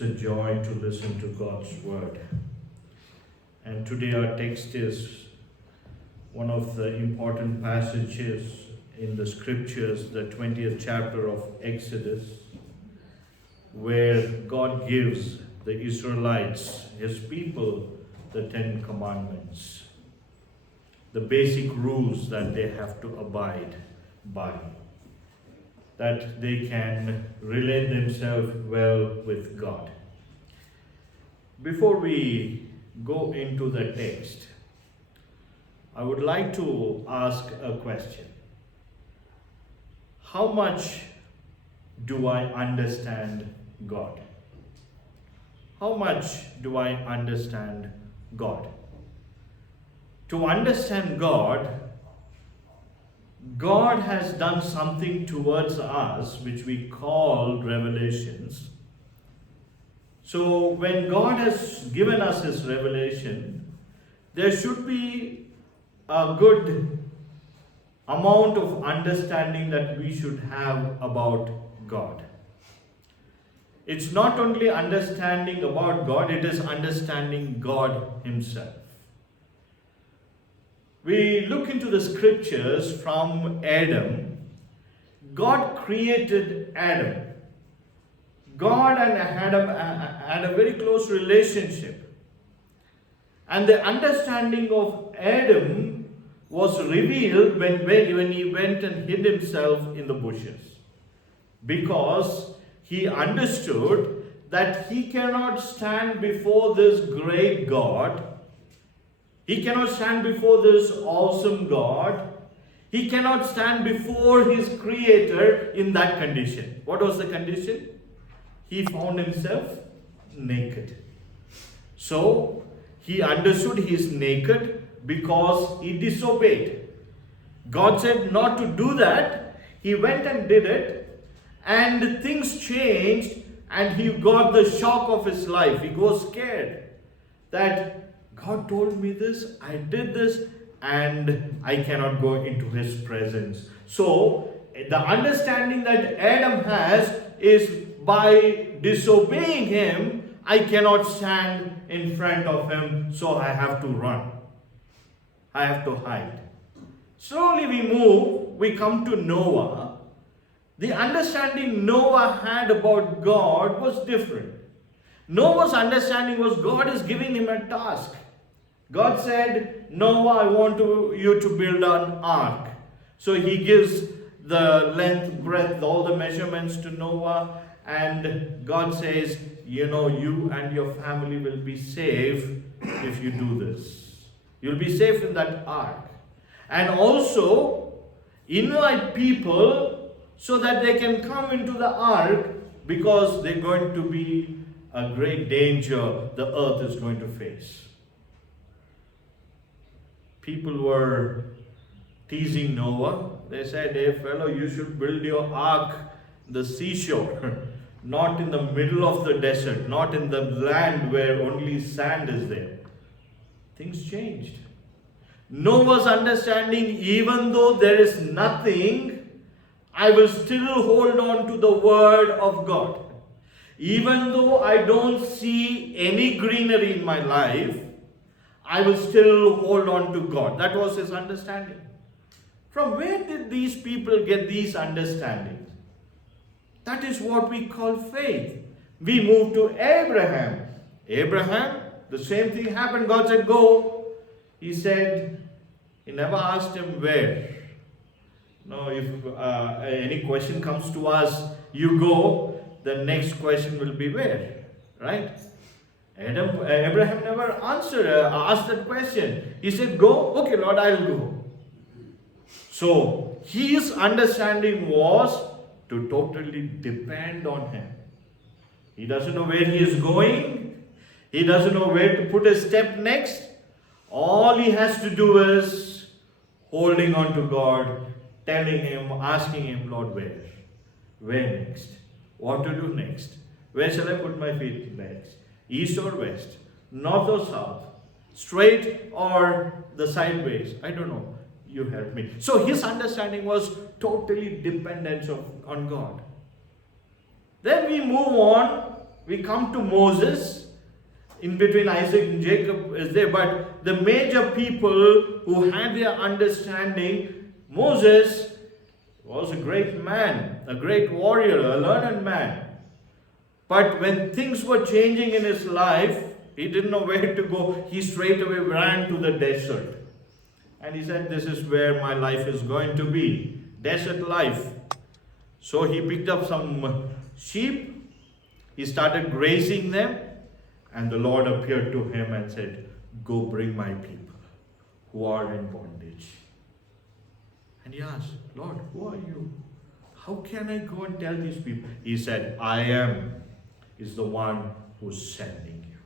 It's a joy to listen to God's word. And today our text is one of the important passages in the scriptures, the 20th chapter of Exodus, where God gives the Israelites, his people, the 10 commandments, the basic rules that they have to abide by, that they can relate themselves well with God. Before we go into the text, I would like to ask a question. How much do I understand God? How much do I understand God? To understand God, God has done something towards us which we call revelations. So when God has given us his revelation, there should be a good amount of understanding that we should have about God. It's not only understanding about God, it is understanding God himself. We look into the scriptures from Adam. God created Adam. God and Adam had a very close relationship. And the understanding of Adam was revealed when he went and hid himself in the bushes. Because he understood that he cannot stand before this great God. He cannot stand before this awesome God. He cannot stand before his Creator in that condition. What was the condition? He found himself naked. So, he understood he is naked because he disobeyed. God said not to do that. He went and did it. And things changed and he got the shock of his life. He was scared that God told me this, I did this, and I cannot go into his presence. So, the understanding that Adam has is by disobeying him, I cannot stand in front of him, so I have to run. I have to hide. Slowly we move, we come to Noah. The understanding Noah had about God was different. Noah's understanding was God is giving him a task. God said, Noah, I want you to build an ark. So he gives the length, breadth, all the measurements to Noah. And God says, you and your family will be safe if you do this. You'll be safe in that ark. And also, invite people so that they can come into the ark because they're going to be a great danger the earth is going to face. People were teasing Noah. They said, hey fellow, you should build your ark in the seashore, not in the middle of the desert, not in the land where only sand is there. Things changed. Noah's understanding, even though there is nothing, I will still hold on to the word of God. Even though I don't see any greenery in my life, I will still hold on to God. That was his understanding. From where did these people get these understandings? That is what we call faith. We move to Abraham. Abraham, the same thing happened. God said, go. He said, he never asked him where. No, if any question comes to us, you go. The next question will be where, right? Abraham never asked that question. He said, go, okay Lord, I'll go. So, his understanding was to totally depend on him. He doesn't know where he is going. He doesn't know where to put a step next. All he has to do is holding on to God, telling him, asking him, Lord, where? Where next? What to do next? Where shall I put my feet next? East or west? North or south? Straight or the sideways? I don't know. You help me. So his understanding was totally dependence on God. Then we move on we come to Moses. In between Isaac and Jacob is there, but the major people who had their understanding, Moses was a great man, a great warrior, a learned man. But when things were changing in his life, he didn't know where to go. He straight away ran to the desert. And he said, this is where my life is going to be. Desert life. So he picked up some sheep. He started grazing them. And the Lord appeared to him and said, go bring my people who are in bondage. And he asked, Lord, who are you? How can I go and tell these people? He said, I am is the one who's sending you.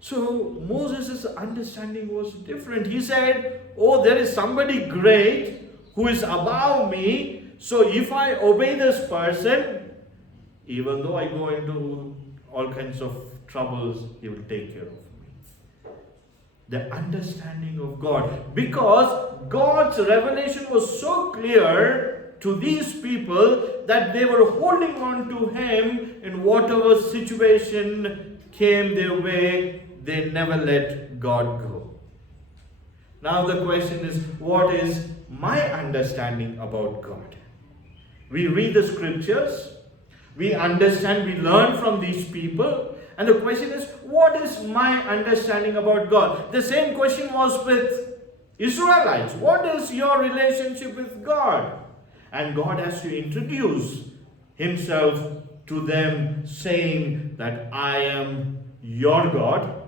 So Moses' understanding was different. He said, oh, there is somebody great who is above me. So if I obey this person, even though I go into all kinds of troubles, he will take care of me. The understanding of God. Because God's revelation was so clear to these people that they were holding on to him in whatever situation came their way. They never let God go. Now the question is, what is my understanding about God? We read the scriptures, we understand, we learn from these people, and the question is, what is my understanding about God? The same question was with Israelites. What is your relationship with God? And God has to introduce himself to them, saying that I am your God,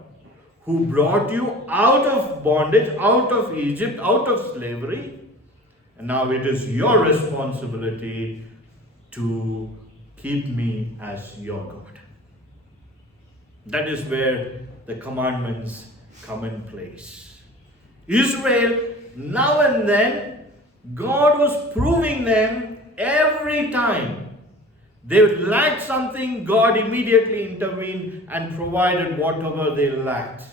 who brought you out of bondage, out of Egypt, out of slavery. And now it is your responsibility to keep me as your God. That is where the commandments come in place. Israel, now and then, God was proving them every time. They lacked something, God immediately intervened and provided whatever they lacked.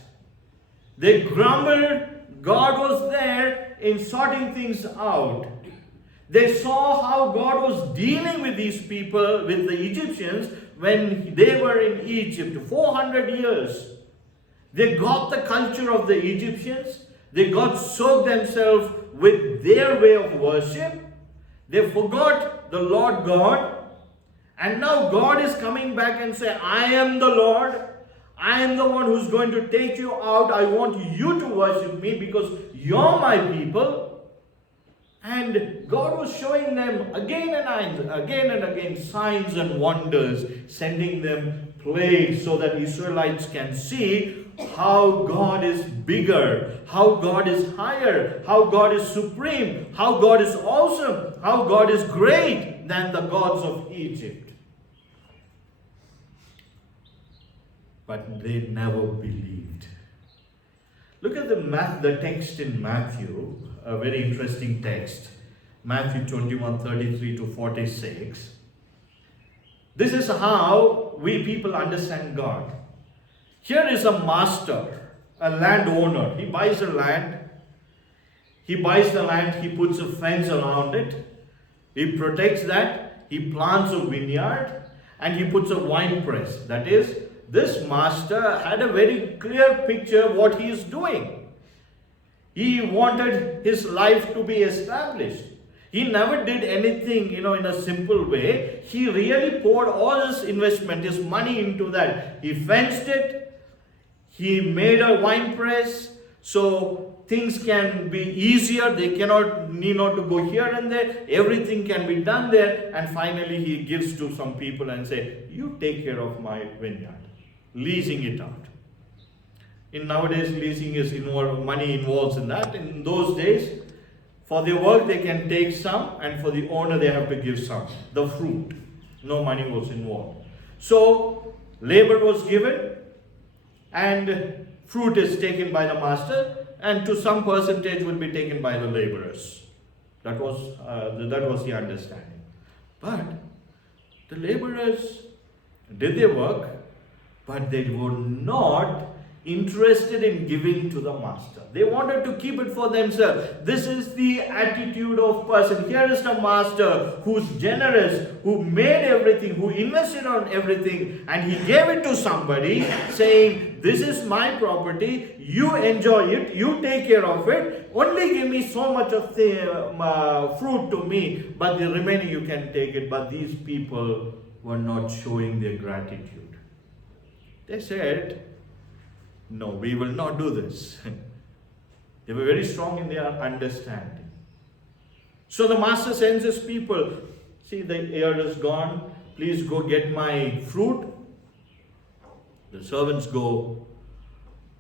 They grumbled, God was there in sorting things out. They saw how God was dealing with these people, with the Egyptians, when they were in Egypt, 400 years. They got the culture of the Egyptians. They got soaked themselves with their way of worship. They forgot the Lord God. And now God is coming back and say, I am the Lord. I am the one who's going to take you out. I want you to worship me because you're my people. And God was showing them again and again signs and wonders, sending them plagues so that Israelites can see how God is bigger, how God is higher, how God is supreme, how God is awesome, how God is great than the gods of Egypt. But they never believed. Look at the text in Matthew, a very interesting text. Matthew 21:33-46. This is how we people understand God. Here is a master, a landowner. He buys a land. He buys the land, he puts a fence around it. He protects that. He plants a vineyard and he puts a wine press. That is, this master had a very clear picture of what he is doing. He wanted his life to be established. He never did anything, in a simple way. He really poured all his investment, his money into that. He fenced it. He made a wine press so things can be easier. They need not to go here and there. Everything can be done there. And finally he gives to some people and say, you take care of my vineyard. Leasing it out. In nowadays, leasing is money involves in that. In those days, for their work they can take some, and for the owner they have to give some. The fruit. No money was involved. So, labor was given, and fruit is taken by the master, and to some percentage will be taken by the laborers. That was the understanding. But the laborers did their work, but they were not interested in giving to the master. They wanted to keep it for themselves. This is the attitude of person. Here is the master who's generous, who made everything, who invested on everything, and he gave it to somebody saying, this is my property, you enjoy it, you take care of it, only give me so much of the fruit to me, but the remaining you can take it. But these people were not showing their gratitude. They said, no, we will not do this. They were very strong in their understanding. So the master sends his people. See, the year is gone. Please go get my fruit. The servants go.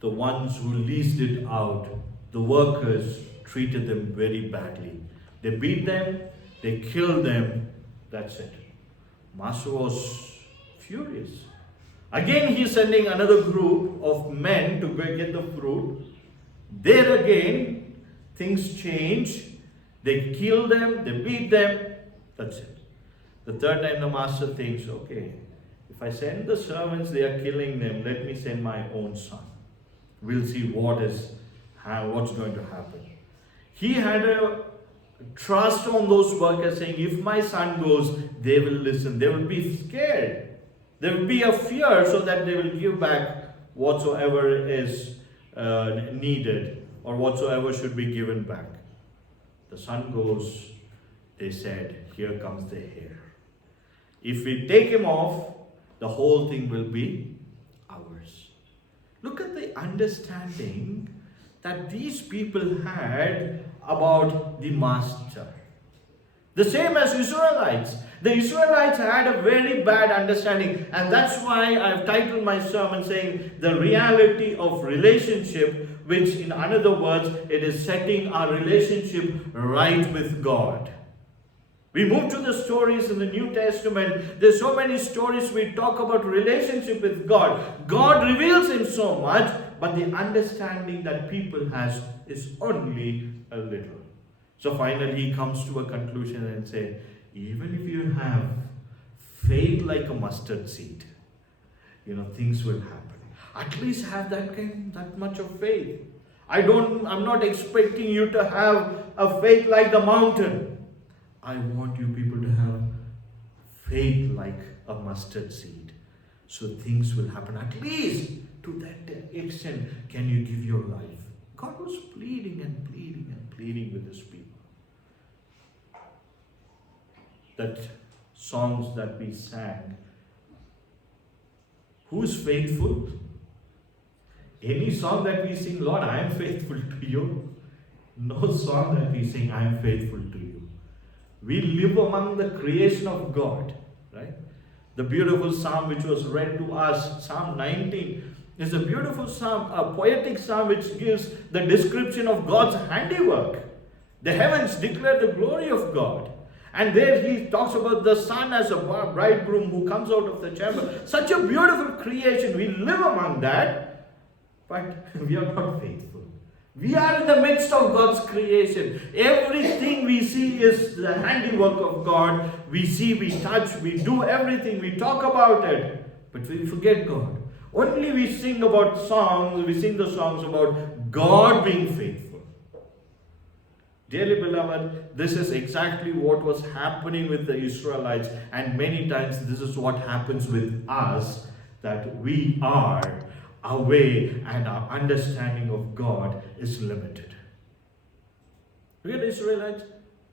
The ones who leased it out, the workers, treated them very badly. They beat them. They killed them. That's it. Master was furious. Again, he is sending another group of men to go get the fruit. There again, things change. They kill them, they beat them. That's it. The third time the master thinks, okay, if I send the servants, they are killing them. Let me send my own son. We'll see what's going to happen. He had a trust on those workers saying, if my son goes, they will listen. They will be scared. There will be a fear so that they will give back whatsoever is needed or whatsoever should be given back. The son goes, they said, here comes the heir. If we take him off, the whole thing will be ours. Look at the understanding that these people had about the master. The same as Israelites. The Israelites had a very bad understanding, and that's why I've titled my sermon saying the reality of relationship, which in other words, it is setting our relationship right with God. We move to the stories in the New Testament. There's so many stories we talk about relationship with God. God reveals him so much, but the understanding that people has is only a little. So finally he comes to a conclusion and says, even if you have faith like a mustard seed, things will happen. At least have that much of faith. I'm not expecting you to have a faith like the mountain. I want you people to have faith like a mustard seed. So things will happen. At least to that extent can you give your life. God was pleading and pleading and pleading with his people. That songs that we sang, who's faithful? Any song that we sing, Lord, I am faithful to you. No song that we sing, I am faithful to you. We live among the creation of God, right? The beautiful psalm which was read to us, Psalm 19, is a beautiful psalm, a poetic psalm which gives the description of God's handiwork. The heavens declare the glory of God. And there he talks about the son as a bridegroom who comes out of the chamber. Such a beautiful creation. We live among that, but we are not faithful. We are in the midst of God's creation. Everything we see is the handiwork of God. We see, we touch, we do everything, we talk about it, but we forget God. Only we sing about songs, we sing the songs about God being faithful. Dearly beloved, this is exactly what was happening with the Israelites, and many times this is what happens with us, that we are away and our understanding of God is limited. Look at the Israelites,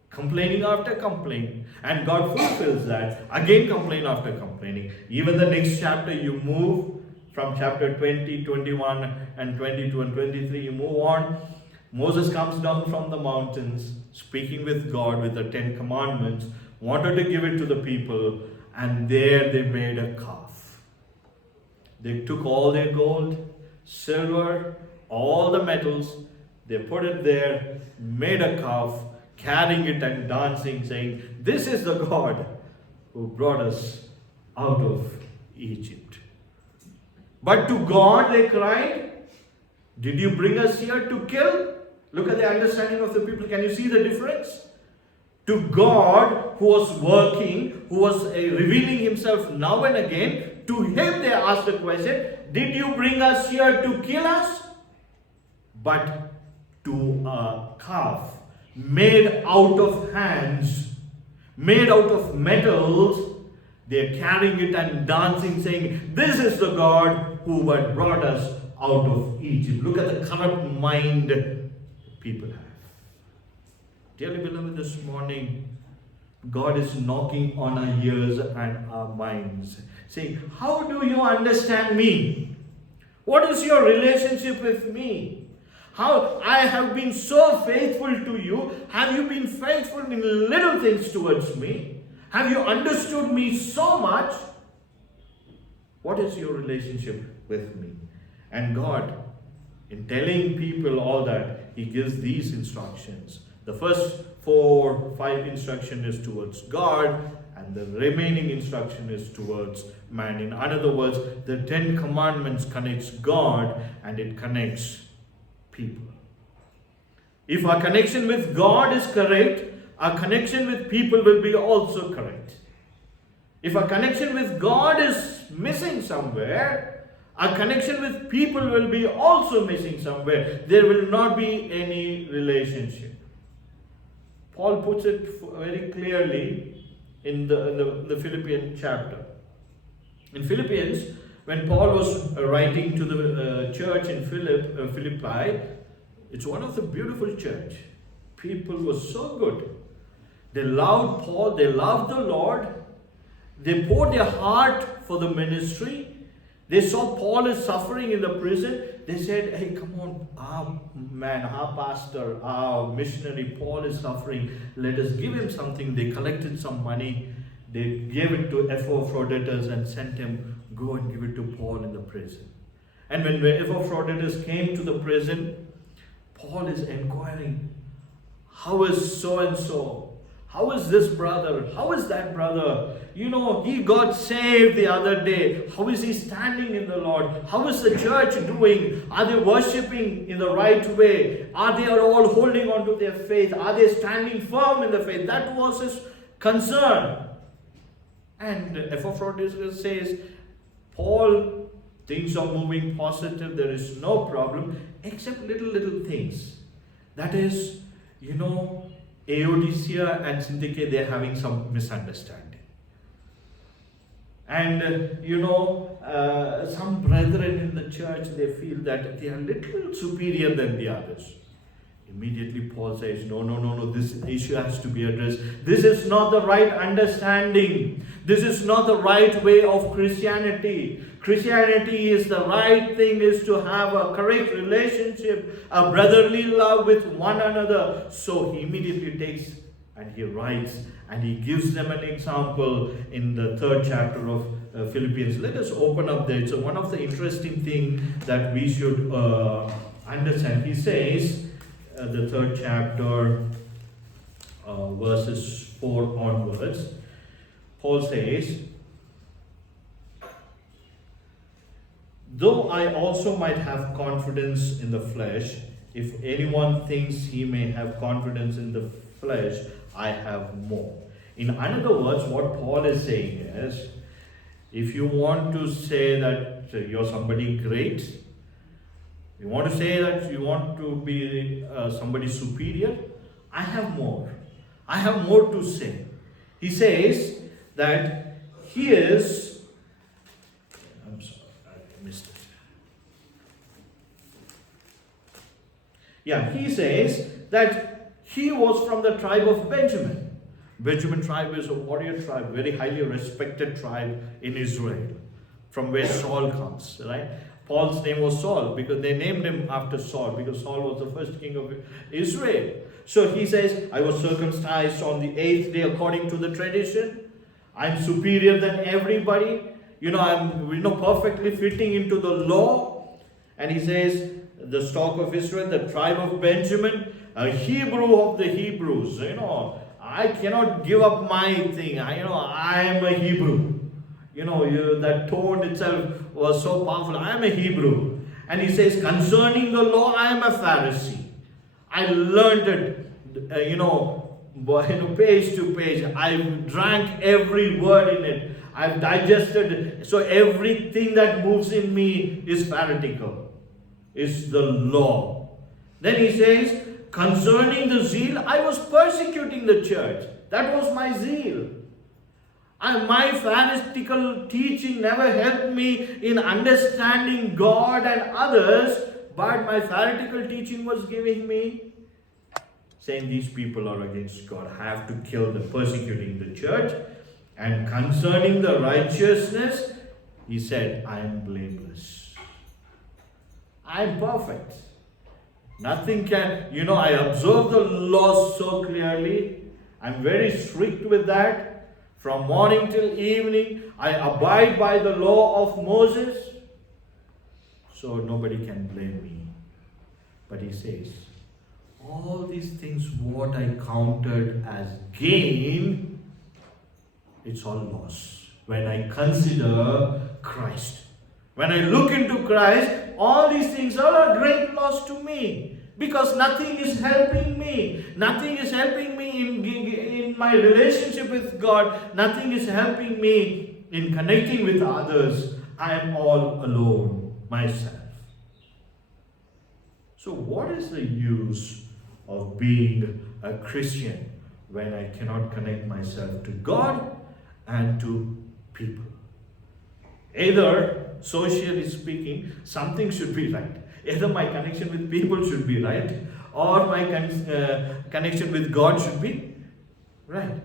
complaining after complaining, and God fulfills that. Again complain after complaining. Even the next chapter you move from chapter 20, 21 and 22 and 23, you move on. Moses comes down from the mountains, speaking with God with the 10 commandments, wanted to give it to the people, and there they made a calf. They took all their gold, silver, all the metals, they put it there, made a calf, carrying it and dancing, saying, this is the God who brought us out of Egypt. But to God they cried, did you bring us here to kill? Look at the understanding of the people. Can you see the difference? To God, who was working, who was revealing himself now and again, To him they asked the question, did you bring us here to kill us? But to a calf made out of hands, made out of metals, they are carrying it and dancing, saying, this is the God who had brought us out of Egypt. Look at the corrupt mind people have. Dearly beloved, this morning, God is knocking on our ears and our minds, saying, how do you understand me? What is your relationship with me? How I have been so faithful to you. Have you been faithful in little things towards me? Have you understood me so much? What is your relationship with me? And God, in telling people all that, He gives these instructions. The first 4-5 instruction is towards God, and the remaining instruction is towards man. In other words, the 10 commandments connects God and it connects people. If our connection with God is correct, our connection with people will be also correct. If our connection with God is missing somewhere, our connection with people will be also missing somewhere. There will not be any relationship. Paul puts it very clearly in the Philippians chapter. In Philippians, when Paul was writing to the church in Philippi, it's one of the beautiful church. People were so good. They loved Paul, they loved the Lord. They poured their heart for the ministry. They saw Paul is suffering in the prison. They said, hey, come on, our man, our pastor, our missionary, Paul is suffering. Let us give him something. They collected some money. They gave it to Epaphroditus and sent him, go and give it to Paul in the prison. And when Epaphroditus came to the prison, Paul is inquiring, how is so-and-so? How is this brother? How is that brother? You know, he got saved the other day. How is he standing in the Lord? How is the church doing? Are they worshipping in the right way? Are they all holding on to their faith? Are they standing firm in the faith? That was his concern. And Epaphroditus says, Paul, things are moving positive. There is no problem except little things. That is, you know, Laodicea and Syntyche, they are having some misunderstanding. And some brethren in the church, they feel that they are a little superior than the others. Immediately Paul says, no, this issue has to be addressed. This is not the right understanding. This is not the right way of Christianity. Christianity is the right thing, is to have a correct relationship, a brotherly love with one another. So he immediately takes and he writes and he gives them an example in the 3rd chapter of Philippians. Let us open up there. So one of the interesting things that we should understand. He says, the 3rd chapter, verses 4 onwards, Paul says, though I also might have confidence in the flesh, if anyone thinks he may have confidence in the flesh, I have more. In other words, what Paul is saying is, if you want to say that you're somebody great, you want to say that you want to be somebody superior, I have more. I have more to say. He says that he is, I'm sorry, I missed it. Yeah, he says that he was from the tribe of Benjamin. Benjamin tribe is a warrior tribe, very highly respected tribe in Israel, from where Saul comes, right? Paul's name was Saul because they named him after Saul, because Saul was the first king of Israel. So he says, I was circumcised on the 8th day according to the tradition. I'm superior than everybody. I'm perfectly fitting into the law. And he says, the stock of Israel, the tribe of Benjamin, a Hebrew of the Hebrews. I cannot give up my thing. I am a Hebrew. That tone itself was so powerful. I am a Hebrew. And he says, concerning the law, I am a Pharisee. I learned it, page to page. I drank every word in it. I've digested. So everything that moves in me is Pharisaical, is the law. Then he says, concerning the zeal, I was persecuting the church. That was my zeal. And my Pharisaical teaching never helped me in understanding God and others, but my Pharisaical teaching was giving me, saying these people are against God. I have to kill them, persecuting the church. And concerning the righteousness, he said, I am blameless. I am perfect. Nothing can, I observe the laws so clearly. I'm very strict with that. From morning till evening, I abide by the law of Moses. So nobody can blame me. But he says, all these things what I counted as gain, it's all loss. When I consider Christ. When I look into Christ, all these things are a great loss to me. Because nothing is helping me. Nothing is helping me in my relationship with God. Nothing is helping me in connecting with others. I am all alone myself. So what is the use of being a Christian when I cannot connect myself to God and to people? Either, socially speaking, something should be right. Either my connection with people should be right, or my connection with God should be right.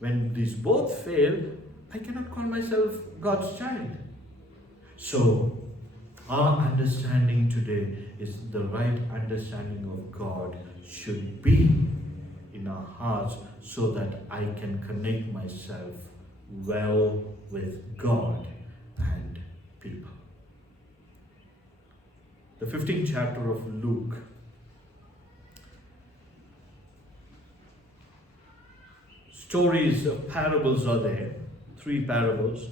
When these both fail, I cannot call myself God's child. So, our understanding today is the right understanding of God should be in our hearts so that I can connect myself well with God and people. The 15th chapter of Luke. Stories of parables are there. 3 parables.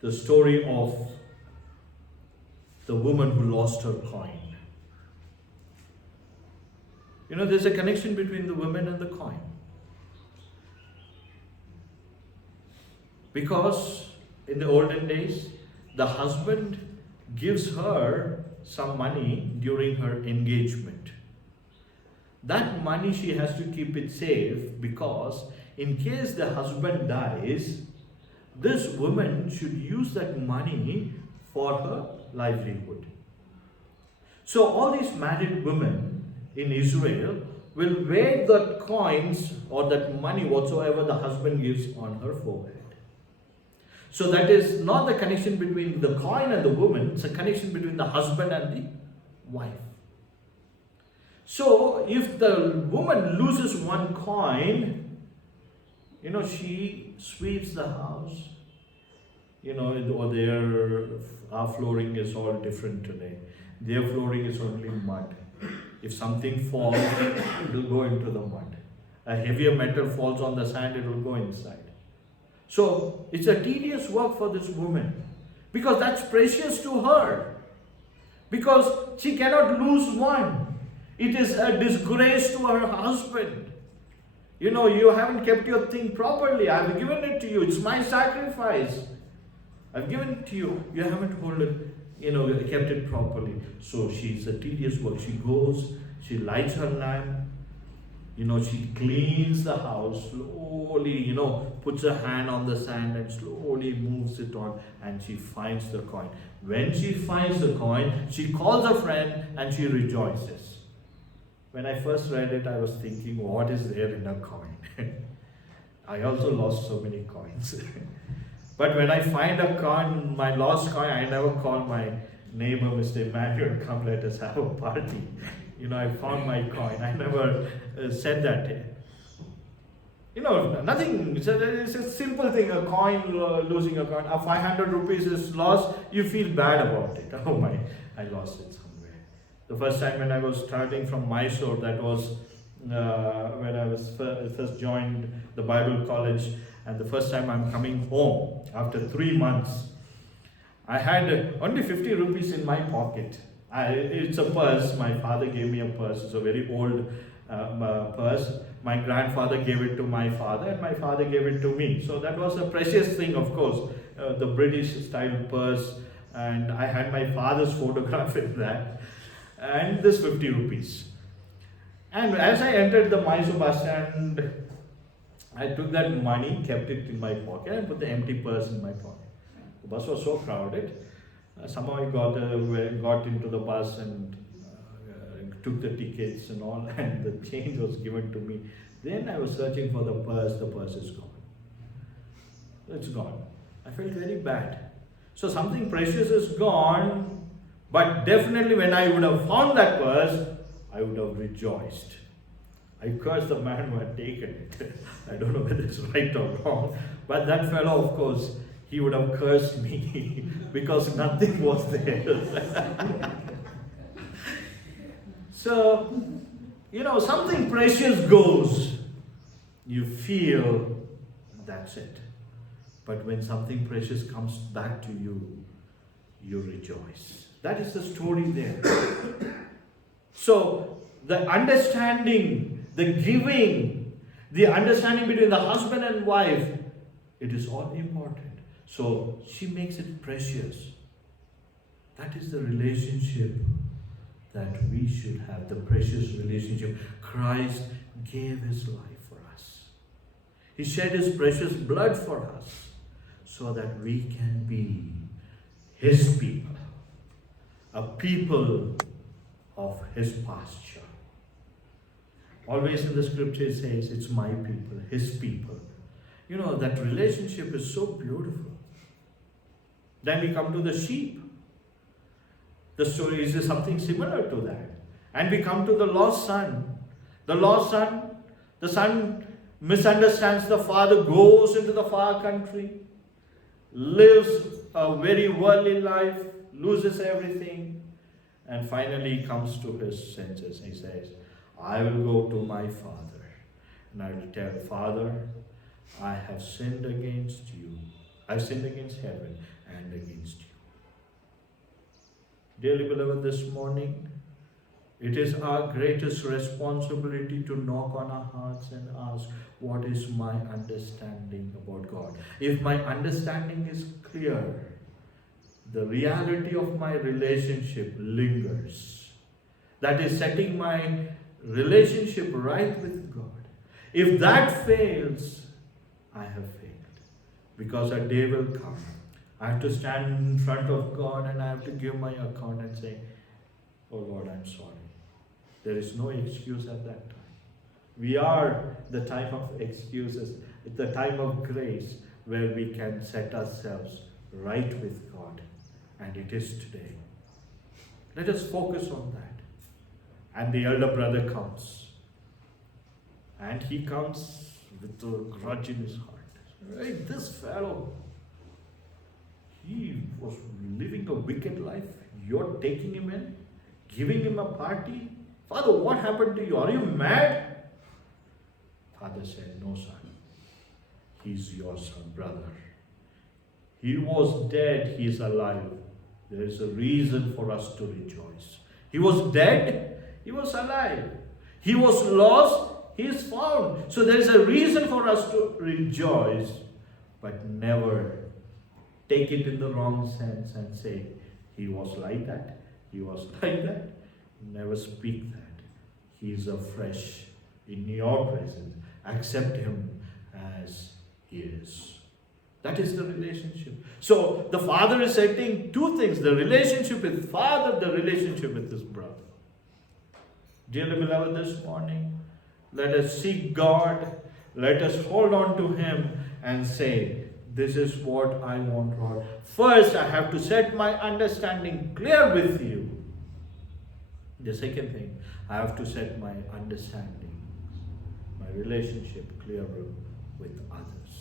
The story of the woman who lost her coin. There's a connection between the woman and the coin. Because in the olden days, the husband gives her some money during her engagement. That money she has to keep it safe because in case the husband dies, this woman should use that money for her livelihood. So all these married women in Israel will wear that coins or that money whatsoever the husband gives on her forehead. So that is not the connection between the coin and the woman, it's a connection between the husband and the wife. So if the woman loses one coin, she sweeps the house, or our flooring is all different today. Their flooring is only mud. If something falls, it will go into the mud. A heavier metal falls on the sand, it will go inside. So it's a tedious work for this woman because that's precious to her. Because she cannot lose one. It is a disgrace to her husband. You haven't kept your thing properly. I've given it to you. It's my sacrifice. I've given it to you. You haven't kept it properly. So she's a tedious work. She goes, she lights her lamp. She cleans the house slowly, puts her hand on the sand and slowly moves it on and she finds the coin. When she finds the coin, she calls a friend and she rejoices. When I first read it, I was thinking, what is there in a coin? I also lost so many coins. But when I find a coin, my lost coin, I never call my neighbor, Mr. Emmanuel, come let us have a party. I found my coin. I never said that. Nothing. It's a simple thing. A coin, losing a coin. 500 rupees is lost. You feel bad about it. Oh my, I lost it somewhere. The first time when I was starting from Mysore, that was when I was first joined the Bible college. And the first time I'm coming home after 3 months. I had only 50 rupees in my pocket. It's a purse. My father gave me a purse. It's a very old purse. My grandfather gave it to my father, and my father gave it to me. So that was a precious thing, of course, the British style purse, and I had my father's photograph in that, and this 50 rupees. And as I entered the Mysore bus stand, I took that money, kept it in my pocket, and put the empty purse in my pocket. The bus was so crowded. Somehow I got into the bus and took the tickets and all, and the change was given to me. Then I was searching for the purse is gone. It's gone. I felt very bad. So something precious is gone, but definitely when I would have found that purse, I would have rejoiced. I cursed the man who had taken it. I don't know whether it's right or wrong, but that fellow, of course, he would have cursed me because nothing was there. So, something precious goes, you feel that's it. But when something precious comes back to you, you rejoice. That is the story there. So, the understanding, the giving, the understanding between the husband and wife, it is all important. So, she makes it precious. That is the relationship that we should have, the precious relationship. Christ gave his life for us. He shed his precious blood for us so that we can be his people, a people of his pasture. Always in the scripture it says, it's my people, his people. That relationship is so beautiful. Then we come to the sheep. The story is something similar to that. And we come to the lost son. The son misunderstands the father, goes into the far country, lives a very worldly life, loses everything, and finally comes to his senses. He says, I will go to my father, and I will tell, Father, I have sinned against you. I've sinned against heaven and against you. Dearly beloved, this morning, it is our greatest responsibility to knock on our hearts and ask, what is my understanding about God? If my understanding is clear, the reality of my relationship lingers. That is setting my relationship right with God. If that fails, I have failed. Because a day will come. I have to stand in front of God and I have to give my account and say, oh Lord, I'm sorry. There is no excuse at that time. We are the time of excuses. It's the time of grace where we can set ourselves right with God. And it is today. Let us focus on that. And the elder brother comes. And he comes with a grudge in his heart. Right, this fellow, he was living a wicked life. You're taking him in, giving him a party. Father, what happened to you? Are you mad? Father said, no, son. He's your son, brother. He was dead, he is alive. There is a reason for us to rejoice. He was dead, he was alive. He was lost, he is found. So there is a reason for us to rejoice, but never take it in the wrong sense and say, he was like that, he was like that. Never speak that. He is afresh in your presence. Accept him as he is. That is the relationship. So the father is setting two things: the relationship with father, the relationship with his brother. Dearly beloved, this morning, let us seek God. Let us hold on to him and say, this is what I want, Lord. First, I have to set my understanding clear with you. The second thing, I have to set my understanding, my relationship clearer with others.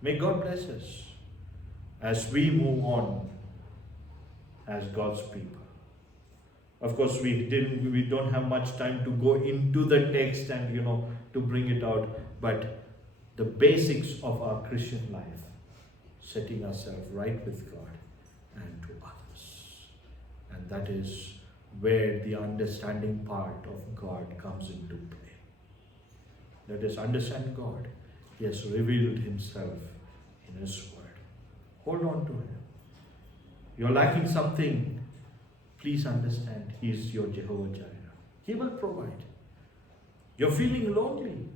May God bless us as we move on as God's people. Of course, we don't have much time to go into the text and to bring it out, but the basics of our Christian life, setting ourselves right with God and to others. And that is where the understanding part of God comes into play. Let us understand God. He has revealed Himself in His Word. Hold on to Him. You're lacking something. Please understand He is your Jehovah Jireh. He will provide. You're feeling lonely.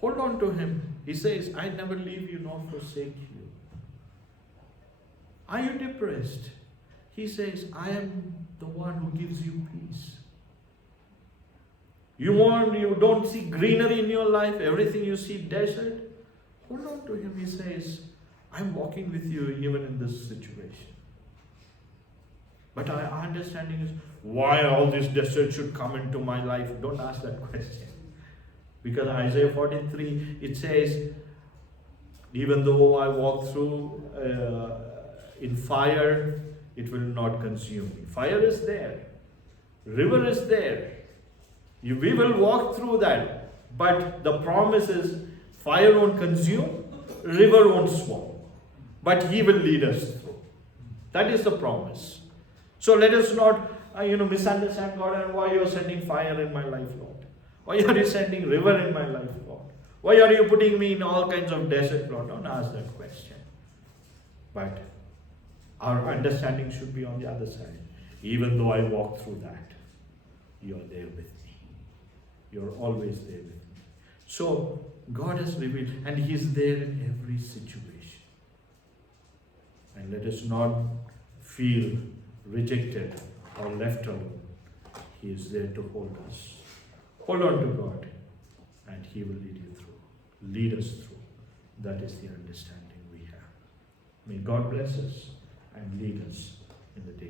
Hold on to Him. He says, I never leave you nor forsake you. Are you depressed? He says, I am the one who gives you peace. You don't see greenery in your life, everything you see desert. Hold on to Him. He says, I'm walking with you even in this situation. But our understanding is, why all this desert should come into my life? Don't ask that question. Because Isaiah 43, it says, even though I walk through in fire, it will not consume me. Fire is there. River is there. We will walk through that. But the promise is, fire won't consume, river won't swallow. But He will lead us through. That is the promise. So let us not misunderstand God and why you are sending fire in my life, Lord. Why are you sending river in my life, Lord? Why are you putting me in all kinds of desert, Lord? Don't ask that question. But our understanding should be on the other side. Even though I walk through that, you are there with me. You're always there with me. So God has revealed, and He is there in every situation. And let us not feel rejected or left alone. He is there to hold us. Hold on to God, and He will lead you through, lead us through. That is the understanding we have. May God bless us and lead us in the day.